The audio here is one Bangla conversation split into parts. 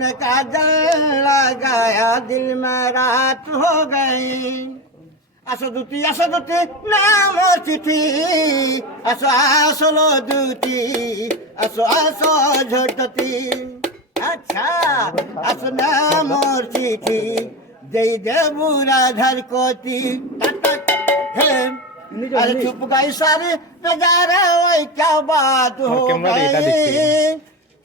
तूने काजल लगाया दिल में रात हो गई আসো দুটি নাম চিঠি আসো দুটি আসো ঝটতি আচ্ছা আসো নাম চিঠি যেই দেবু রাধার কতি अरे छुप गई सारी नजारे वही क्या बात हो गई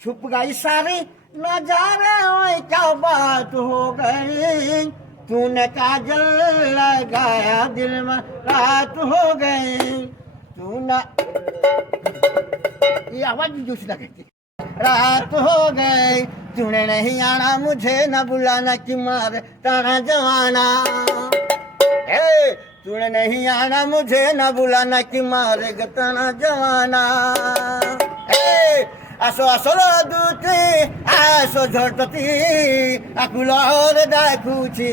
छुप गई सारी नजारे वही क्या बात हो गई तूने काजल लगाया दिल में रात हो गई तूने ये आवाज भी दूसरी लगती रात हो गई तूने नहीं आना मुझे न बुलाना कि मार ताना जवाना तूने नहीं आना मुझे न बुलाना कि मारेगा ताना जवाना আসো দুটি আসো ঝটতি আকুলর দেখুছি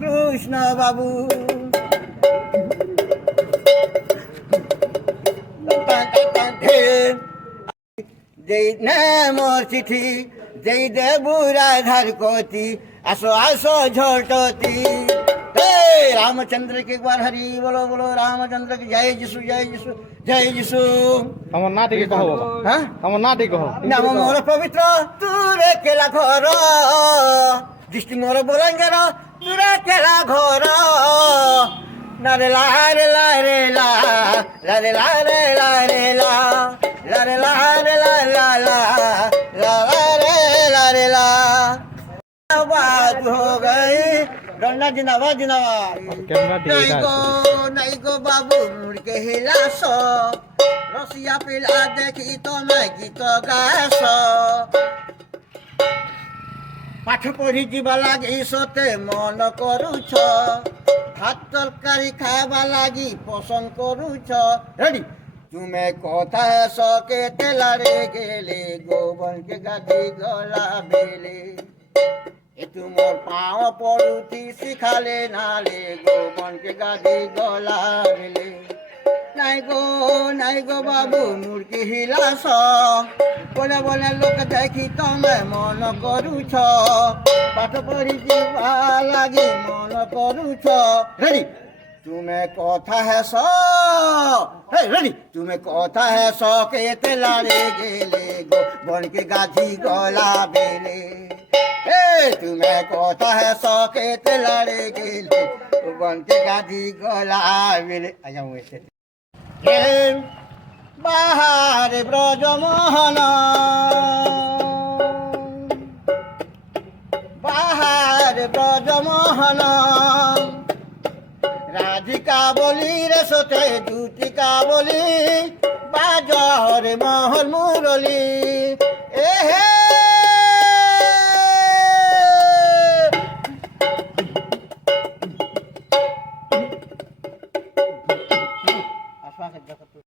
কৃষ্ণ বাবু যেই নামর চিঠি যেই দেবু রাধার কতি আসো ঝটতি रामचंद्र के एक बार हरि बोलो बोलो रामचंद्र की जय जिसु जय जिसु जय जिसु আমার না ঠিক কহ বাবা হ্যাঁ আমার না ঠিক কহ নাম মোর পবিত্র তুরে কেলা ঘর দৃষ্টি মোর বলঙ্গের তুরে কেলা ঘর নারে লা রে লা রে লা লা রে লা রে লা রে লা লা রে লা রে লা লা লা লা রে লা রে ला बात हो गई डरना जिंदाबाद नहीं गो बाबू मुड़ के हिलासो रसिया पिला देखी तो मैं गीत गास पाठ पढ़ी जीवा लगी सोते मन करुछ भात तरकारी खावा लगी पसंद करुछ रेडी तुम्हें कथा सके तेलारे गेले गोबन के गादी गला बेले तुमर पाँव पड़ुती शिखाले नाले गोबन के गादी गला बेले नहीं गो बाबू मुर्गी हिलास बोले बोले लोक देखी तमे मन करुछ पाठ पढ़ी जीवा लगी मन करुछ रेडी तुम्हें कथा है सो रेडी तुम्हें कथा है सो के तेलारे गेले गोबन के गादी गला बेले तुम्हें कथा है सो के तेलारे गेले गोबन के गादी गला बेले आजा वैसे बाहर ब्रजमोहन बाहर ब्रजमोहन राधिका बोली रे सोते दूतिका बोली बाजर महल मुरली ए हे